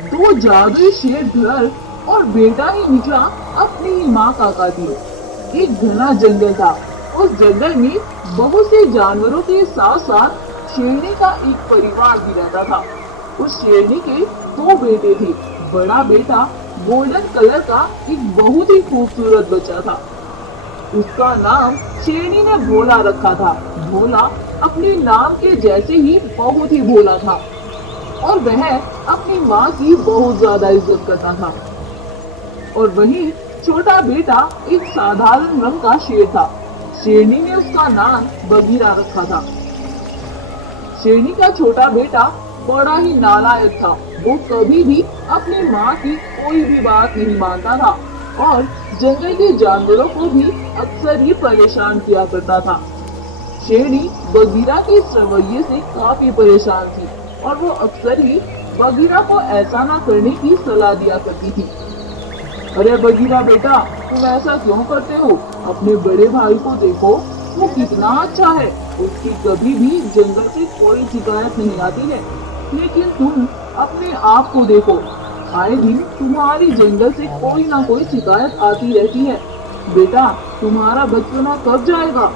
दो जादुई शेर घर और बेटा ही निकला अपनी ही माँ का कातिल। एक घना जंगल था। उस जंगल में बहुत से जानवरों के साथ साथ शेरनी का एक परिवार भी रहता था। उस शेरनी के दो बेटे थे। बड़ा बेटा गोल्डन कलर का एक बहुत ही खूबसूरत बच्चा था। उसका नाम शेरनी ने भोला रखा था। भोला अपने नाम के जैसे ही बहुत ही भोला था और वह अपनी माँ की बहुत ज्यादा इज्जत करता था। और वहीं छोटा बेटा एक साधारण रंग का शेर था। शेरनी ने उसका नाम बगीरा रखा था। शेरनी का छोटा बेटा बड़ा ही नालायक था। वो कभी भी अपनी माँ की कोई भी बात नहीं मानता था और जंगल के जानवरों को भी अक्सर ही परेशान किया करता था। शेरनी बगीरा के इस रवैये से काफी परेशान थी और वो अक्सर ही बगीरा को ऐसा ना करने की सलाह दिया करती थी। अरे बगीरा बेटा, तुम ऐसा क्यों करते हो? अपने बड़े भाई को देखो, वो कितना अच्छा है। उसकी कभी भी जंगल से कोई शिकायत नहीं आती है। लेकिन तुम अपने आप को देखो, आए दिन तुम्हारी जंगल से कोई ना कोई शिकायत आती रहती है। बेटा, तुम्हारा बचपना कब जाएगा?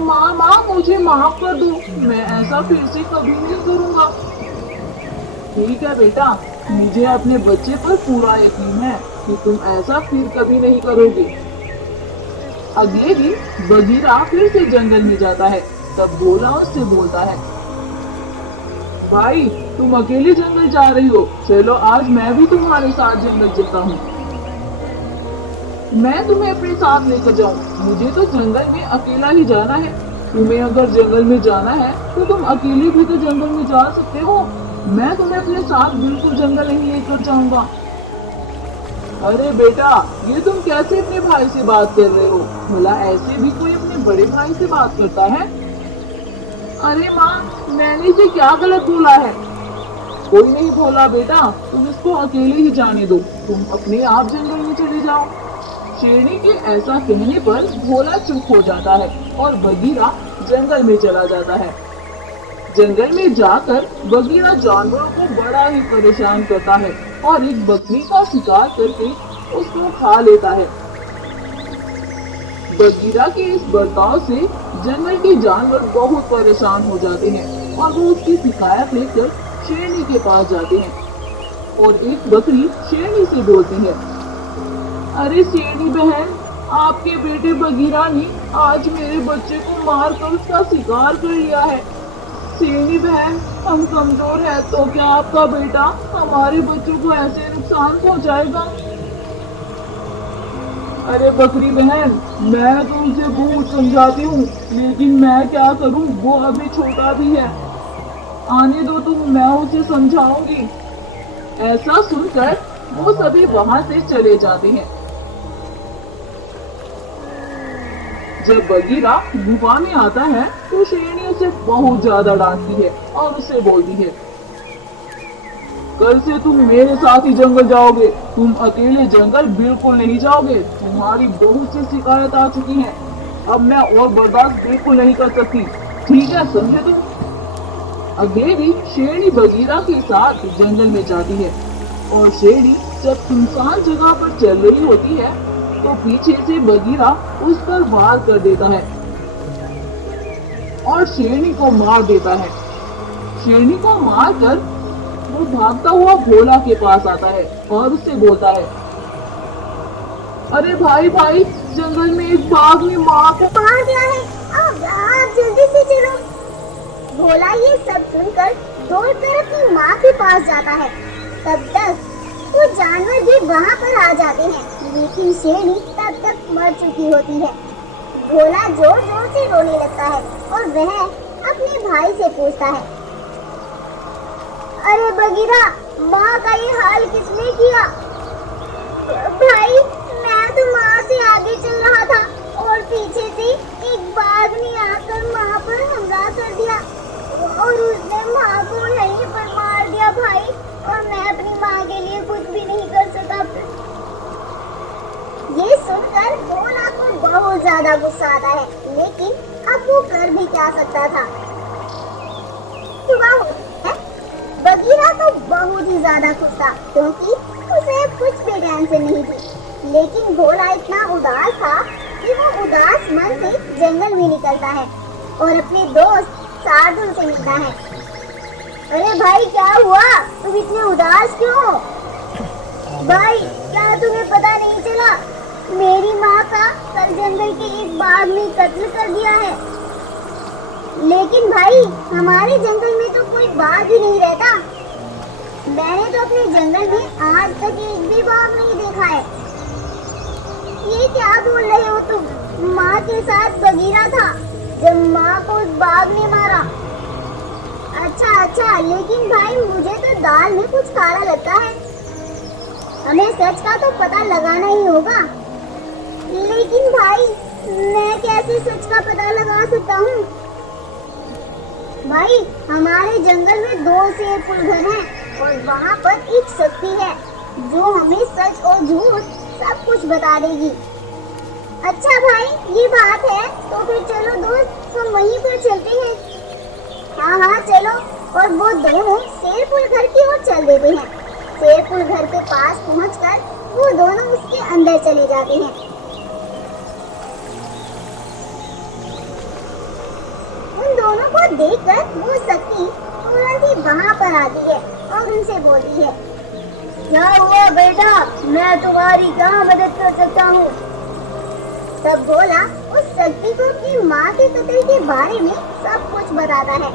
माँ माँ, मुझे माफ कर दो, मैं ऐसा फिर से कभी नहीं करूँगा। ठीक है बेटा, मुझे अपने बच्चे पर पूरा यकीन है कि तुम ऐसा फिर कभी नहीं करोगे। अगले दिन बगीरा फिर से जंगल में जाता है। तब भोला उससे बोलता है, भाई तुम अकेले जंगल जा रही हो, चलो आज मैं भी तुम्हारे साथ जंगल चलता हूँ। मैं तुम्हें अपने साथ लेकर जाऊँ, मुझे तो जंगल में अकेला ही जाना है। तुम्हें अगर जंगल में जाना है तो तुम अकेले भी तो जंगल में जा सकते हो। मैं तुम्हें अपने साथ बिल्कुल जंगल नहीं लेकर जाऊंगा। अरे बेटा, ये तुम कैसे अपने भाई से बात कर रहे हो? भला ऐसे भी कोई अपने बड़े भाई से बात करता है? अरे माँ, मैंने इसे क्या गलत बोला है? कोई नहीं बोला बेटा, तुम इसको अकेले ही जाने दो। तुम अपने आप जंगल में चले जाओ। शेरनी के ऐसा कहने पर भोला चुप हो जाता है और बगीरा जंगल में चला जाता है। जंगल में जाकर बगीरा जानवरों को बड़ा ही परेशान करता है और एक बकरी का शिकार करके उसको खा लेता है। बगीरा के इस बर्ताव से जंगल के जानवर बहुत परेशान हो जाते हैं और वो उसकी शिकायत लेकर शेरनी के पास जाते हैं। और एक बकरी शेरनी से बोलती है, अरे शेरनी बहन, आपके बेटे बगीरा ने आज मेरे बच्चे को मार कर उसका शिकार कर लिया है। शेरनी बहन, हम कमजोर हैं, तो क्या आपका बेटा हमारे बच्चों को ऐसे नुकसान पहुंचाएगा? अरे बकरी बहन, मैं तो उसे बहुत समझाती हूँ, लेकिन मैं क्या करूँ, वो अभी छोटा भी है। आने दो तुम, मैं उसे समझाऊंगी। ऐसा सुनकर वो सभी वहां से चले जाते हैं। जब बगीरा गुफा में आता है तो शेरनी उसे बहुत ज्यादा डांटती है और उसे बोलती है, कल से तुम मेरे साथ ही जंगल जाओगे। तुम अकेले जंगल बिल्कुल नहीं जाओगे। तुम्हारी बहुत सी शिकायत आ चुकी है। अब मैं और बर्दाश्त बिल्कुल नहीं कर सकती। ठीक है, समझे तुम? अगले दिन शेरनी बगीरा के साथ जंगल में जाती है और शेरनी जब सुनसान जगह पर चल रही होती है तो पीछे से बगीरा उस पर वार कर देता है और शेरनी को मार देता है। शेरनी को मारकर वो भागता हुआ भोला के पास आता है और उससे बोलता है, अरे भाई भाई, जंगल में एक बाघ ने माँ को मार दिया है। अब आप जल्दी से चलो। भोला ये सब सुनकर दौड़कर अपनी माँ के पास जाता है। तब तक वो जानवर भी वहाँ पर आ जाते हैं, लेकिन शेरनी तब तक मर चुकी होती है। भोला जोर जोर से रोने लगता है और वह अपने भाई से पूछता है, अरे बगीरा, माँ का ये हाल किसने किया? भाई, मैं तो माँ से आगे चल रहा था और पीछे से एक बाघ ने आकर माँ पर हमला कर दिया और उसने माँ को यहीं पर मार दिया भाई, और मैं अपनी माँ के लिए कुछ भी नहीं कर सका। ये सुनकर भोला को बहुत ज्यादा गुस्सा आता है, लेकिन अब वो कर भी क्या सकता था। सुबह होती है, बगीरा को बहुत ज्यादा खुश था क्योंकि उसे कुछ भी टेंशन नहीं थी। लेकिन भोला इतना उदास था कि वो उदास मन से जंगल में निकलता है और अपने दोस्त शार्दुल से मिलता है। अरे भाई क्या हुआ, तुम इतने उदास क्यों हो? भाई क्या तुम्हें पता नहीं चला, मेरी माँ का कल जंगल के एक बाघ ने कत्ल कर दिया है। लेकिन भाई हमारे जंगल में तो कोई बाघ ही नहीं रहता। मैंने तो अपने जंगल में आज तक एक भी बाघ नहीं देखा है। ये क्या बोल रहे हो तुम? माँ के साथ बगीरा था जब माँ को उस बाघ ने मारा। अच्छा, लेकिन भाई मुझे तो दाल में कुछ काला लगता है। हमें सच का तो पता लगाना ही होगा। लेकिन भाई मैं कैसे सच का पता लगा सकता हूँ? भाई हमारे जंगल में 2 शेरपुल घर हैं और वहाँ पर एक शक्ति है जो हमें सच और झूठ सब कुछ बता देगी। अच्छा भाई ये बात है तो फिर चलो दोस्त हम वहीं पर चलते हैं। हाँ चलो। और वो दोनों शेरपुल घर की ओर चल देते हैं। शेरपुल घर के पास पहुंचकर वो दोनों उसके अंदर चले जाते हैं। उन दोनों को देखकर वो शक्ति तुरंत ही वहाँ पर आती है और उनसे बोलती है, क्या हुआ बेटा, मैं तुम्हारी क्या मदद कर सकता हूँ? तब भोला उस शक्ति को अपनी माँ के कत्ल के बारे में सब कुछ बताता है।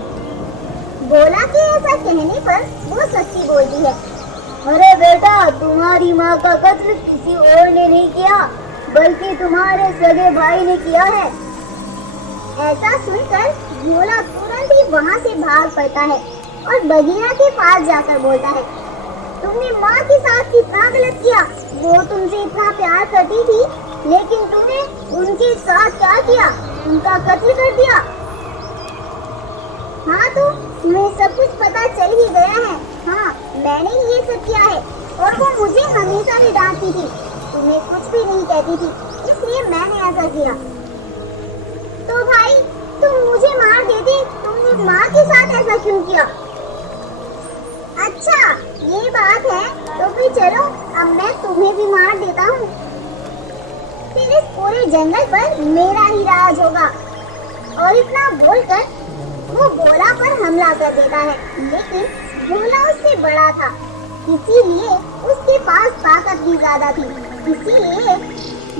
भोला के ऐसा कहने पर वो शक्ति बोलती है, अरे बेटा तुम्हारी माँ का कत्ल किसी और ने नहीं किया बल्कि तुम्हारे सगे भाई ने किया है। ऐसा सुनकर भोला तुरंत ही वहाँ से भाग पड़ता है और बगीरा के पास जाकर बोलता है, तुमने माँ के साथ कितना गलत किया। वो तुमसे इतना प्यार करती थी लेकिन तुमने उनके साथ क्या किया, उनका कत्ल कर दिया। हाँ तो तुम्हें सब कुछ पता चल ही गया है। हाँ मैंने ही ये सब किया है और वो मुझे हमेशा ही डांटती थी, तुम्हें कुछ भी नहीं कहती थी, इसलिए मैंने ऐसा किया। तो भाई तुम मुझे मार देते, तुमने माँ के साथ ऐसा क्यों किया? अच्छा ये बात है तो फिर चलो अब मैं तुम्हें भी मार देता हूँ। फिर इस पूरे जंगल पर मेरा ही राज होगा। और इतना बोलकर वो भोला पर हमला कर देता है। लेकिन भोला उससे बड़ा था इसीलिए उसके पास ताकत भी ज्यादा थी। इसीलिए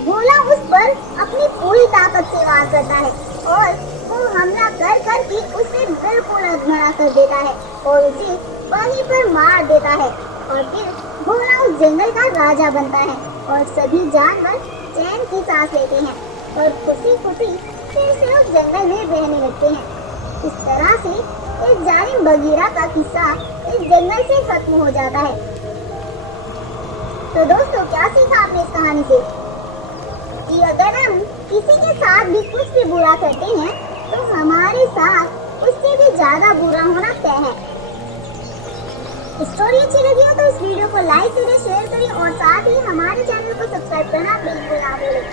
भोला उस पर अपनी पूरी ताकत से वार करता है और वो हमला कर कर के उसे बिल्कुल अधमरा कर देता है और उसे वहीं पर मार देता है। और फिर भोला उस जंगल का राजा बनता है और सभी जानवर चैन की सांस लेते हैं और खुशी खुशी फिर से उस जंगल में रहने लगते हैं। इस तरह से इस जालिम बगीरा का किस्सा इस जंगल से खत्म हो जाता है। तो दोस्तों क्या सीखा आपने इस कहानी से? कि अगर हम किसी के साथ भी कुछ भी बुरा करते हैं तो हमारे साथ उससे भी ज्यादा बुरा होना तय है। स्टोरी अच्छी लगी हो तो इस वीडियो को लाइक करें, शेयर करें और साथ ही हमारे चैनल को सब्सक्राइब करना बिल्कुल ना भूलें।